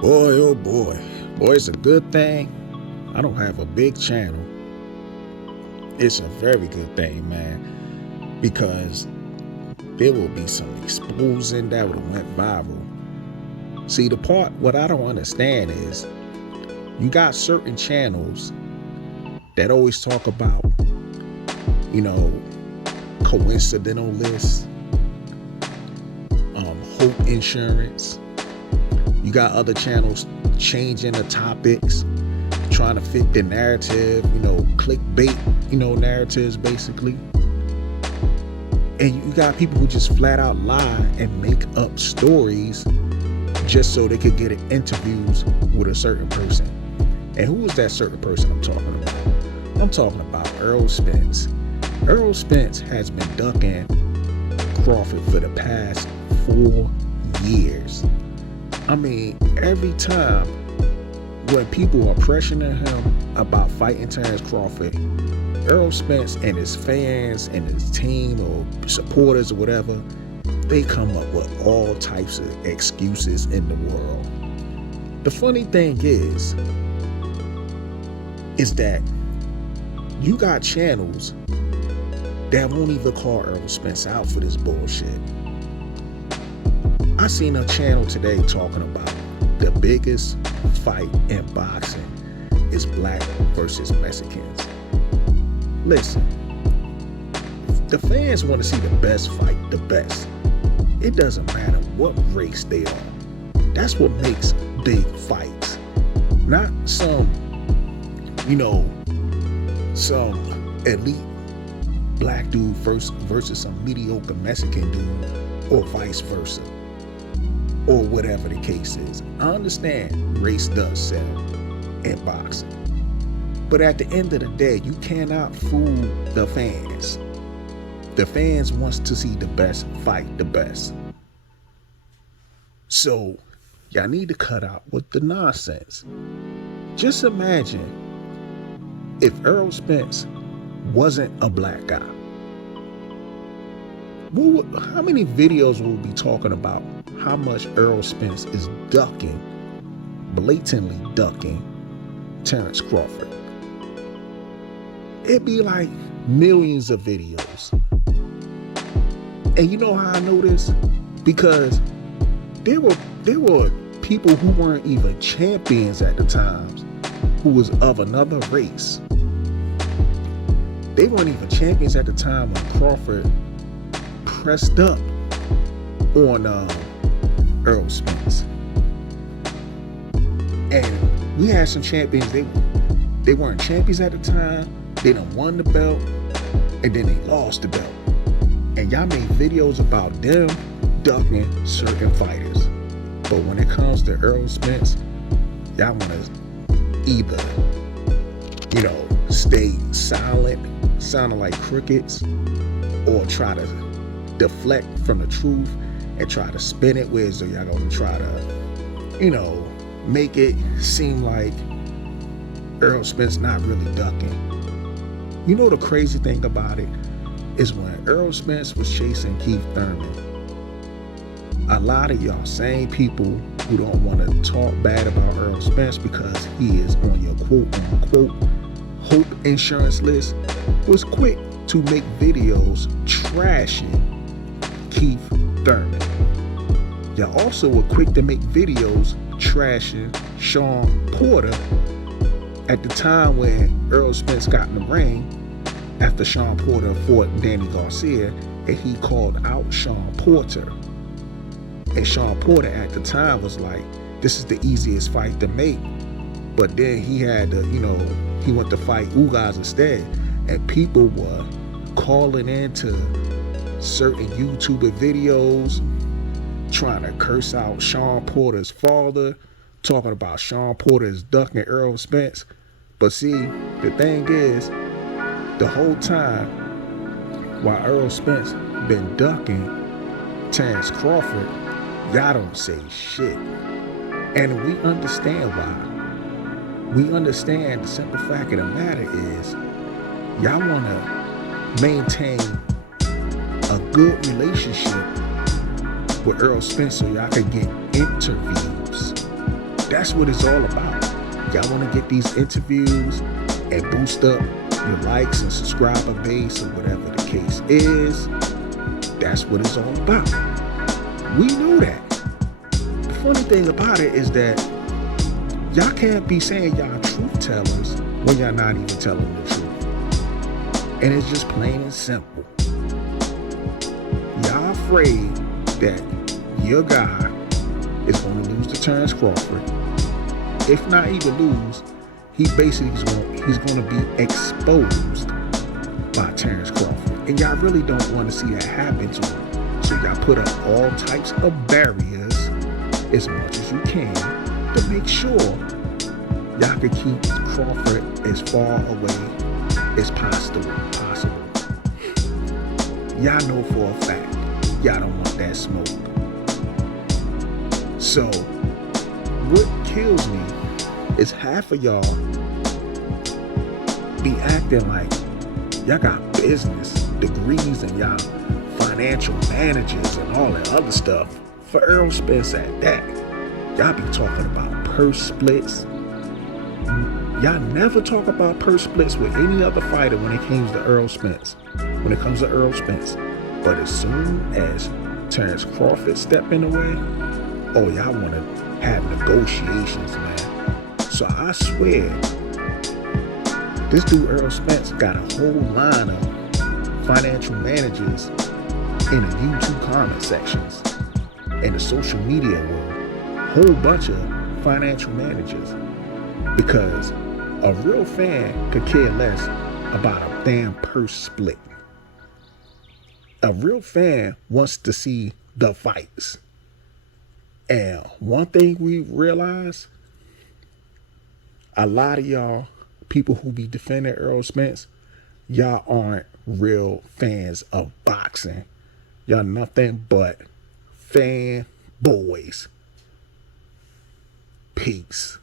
Boy, oh boy. Boy, it's a good thing I don't have a big channel. It's a very good thing, man, because there will be some exposing that would have went viral. See, the part, what I don't understand is you got certain channels that always talk about, you know, coincidental lists, hope insurance. You got other channels changing the topics, trying to fit the narrative, clickbait, narratives basically. And you got people who just flat out lie and make up stories just so they could get interviews with a certain person. And who is that certain person I'm talking about? I'm talking about Errol Spence. Errol Spence has been ducking Crawford for the past 4 years. I mean, every time when people are pressuring him about fighting Terrence Crawford, Errol Spence and his fans and his team or supporters or whatever, they come up with all types of excuses in the world. The funny thing is that you got channels that won't even call Errol Spence out for this bullshit. I seen a channel today talking about the biggest fight in boxing is black versus Mexicans. Listen, the fans want to see the best fight, the best. It doesn't matter what race they are. That's what makes big fights. Not some elite black dude versus some mediocre Mexican dude, or vice versa, or whatever the case is. I understand race does sell in boxing, but at the end of the day, you cannot fool the fans. The fans wants to see the best fight the best. So y'all need to cut out with the nonsense. Just imagine if Errol Spence wasn't a black guy. How many videos will we be talking about how much Errol Spence is blatantly ducking Terrence Crawford? It'd be like millions of videos. And you know how I know this? Because there were people who weren't even champions at the time who was of another race. They weren't even champions at the time when Crawford pressed up on Errol Spence. And we had some champions, they weren't champions at the time, they done won the belt, and then they lost the belt. And y'all made videos about them ducking certain fighters. But when it comes to Errol Spence, y'all want to either, stay silent, sounding like crickets, or try to deflect from the truth and try to spin it where so y'all gonna try to, make it seem like Errol Spence not really ducking. You know the crazy thing about it is when Errol Spence was chasing Keith Thurman, a lot of y'all same people who don't want to talk bad about Errol Spence because he is on your quote-unquote hope insurance list was quick to make videos trashing Keith Thurman. Y'all also were quick to make videos trashing Sean Porter at the time when Errol Spence got in the ring after Sean Porter fought Danny Garcia, and he called out Sean Porter. And Sean Porter at the time was like, this is the easiest fight to make. But then he had to, he went to fight Ugas instead. And people were calling into certain YouTuber videos, trying to curse out Sean Porter's father, talking about Sean Porter's ducking Errol Spence. But see, the thing is, the whole time while Errol Spence been ducking Terrence Crawford, y'all don't say shit. And we understand why. We understand the simple fact of the matter is y'all want to maintain a good relationship with Errol Spence so y'all can get interviews. That's what it's all about. Y'all want to get these interviews and boost up your likes and subscriber base or whatever the case is. That's what it's all about. We know that. The funny thing about it is that y'all can't be saying y'all truth tellers when y'all not even telling the truth. And it's just plain and simple. Y'all afraid that your guy is going to lose to Terrence Crawford. If not even lose, he basically he's going to be exposed by Terrence Crawford. And y'all really don't want to see that happen to him. So y'all put up all types of barriers as much as you can to make sure y'all can keep Crawford as far away as possible. Y'all know for a fact y'all don't want that smoke. So what kills me is half of y'all be acting like y'all got business degrees and y'all financial managers and all that other stuff. For Errol Spence at that, y'all be talking about purse splits. Y'all never talk about purse splits with any other fighter when it comes to Errol Spence. But as soon as Terrence Crawford step in the way, oh, y'all want to have negotiations, man. So I swear, this dude Errol Spence got a whole line of financial managers in the YouTube comment sections, in the social media world, whole bunch of financial managers, because a real fan could care less about a damn purse split. A real fan wants to see the fights. And one thing we realize, a lot of y'all people who be defending Errol Spence, y'all aren't real fans of boxing. Y'all nothing but fan boys. Peace.